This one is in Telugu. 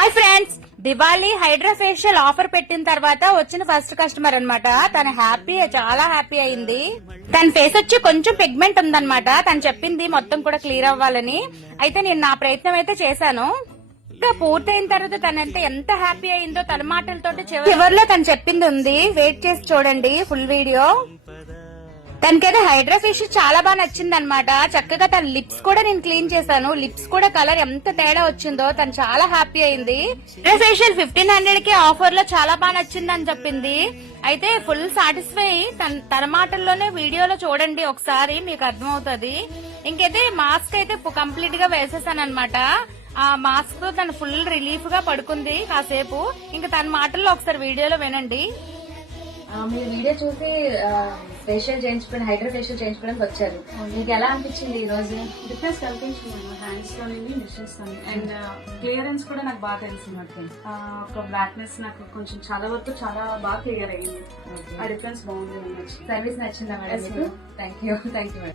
Hi friends, Diwali hydra facial offer పెట్టిన తర్వాత వచ్చిన ఫస్ట్ కస్టమర్ అన్నమాట. తను హ్యాపీ, చాలా హ్యాపీ అయింది. తన ఫేస్ వచ్చి కొంచెం పిగ్మెంట్ ఉందన్నమాట. తను చెప్పింది మొత్తం కూడా క్లియర్ అవ్వాలని. అయితే నేను నా ప్రయత్నం అయితే చేశాను. ఇంకా పూర్తయిన తర్వాత తనంటే ఎంత హ్యాపీ అయిందో తన మాటలతోటి చివరిలో తను చెప్పింది ఉంది. వెయిట్ చేసి చూడండి ఫుల్ వీడియో. తనకైతే హైడ్రా ఫేషియల్ చాలా బాగా నచ్చింది అనమాట. చక్కగా తన లిప్స్ కూడా నేను క్లీన్ చేశాను. లిప్స్ కూడా కలర్ ఎంత తేడా వచ్చిందో తను చాలా హ్యాపీ అయింది. హైడ్రా ఫేషియల్ 1500 కి ఆఫర్ లో చాలా బాగా నచ్చింది అని చెప్పింది. అయితే ఫుల్ సాటిస్ఫై. తన మాటల్లోనే వీడియోలో చూడండి ఒకసారి, మీకు అర్థమవుతుంది. ఇంకైతే మాస్క్ అయితే కంప్లీట్ గా వేసేసాను అనమాట. ఆ మాస్క్ తో తను ఫుల్ రిలీఫ్ గా పడుకుంది కాసేపు. ఇంకా తన మాటల్లో ఒకసారి వీడియోలో వినండి. మీరు వీడియో చూసి ఫేషియల్ చేయించుకుని హైడ్రా ఫేషియల్ చేయించుకోవడానికి వచ్చారు. మీకు ఎలా అనిపించింది ఈ రోజు? డిఫరెన్స్ కనిపించింది హ్యాండ్స్ తోని, మిషన్స్ తోని. అండ్ క్లియరెన్స్ కూడా నాకు బాగా తెలిసింది. ఒక బ్లాక్నెస్ నాకు కొంచెం చాలా వరకు చాలా బాగా క్లియర్ అయ్యింది. ఆ డిఫరెన్స్ బాగుంది. సర్వీస్ నచ్చిందా మేడం? Thank you madam.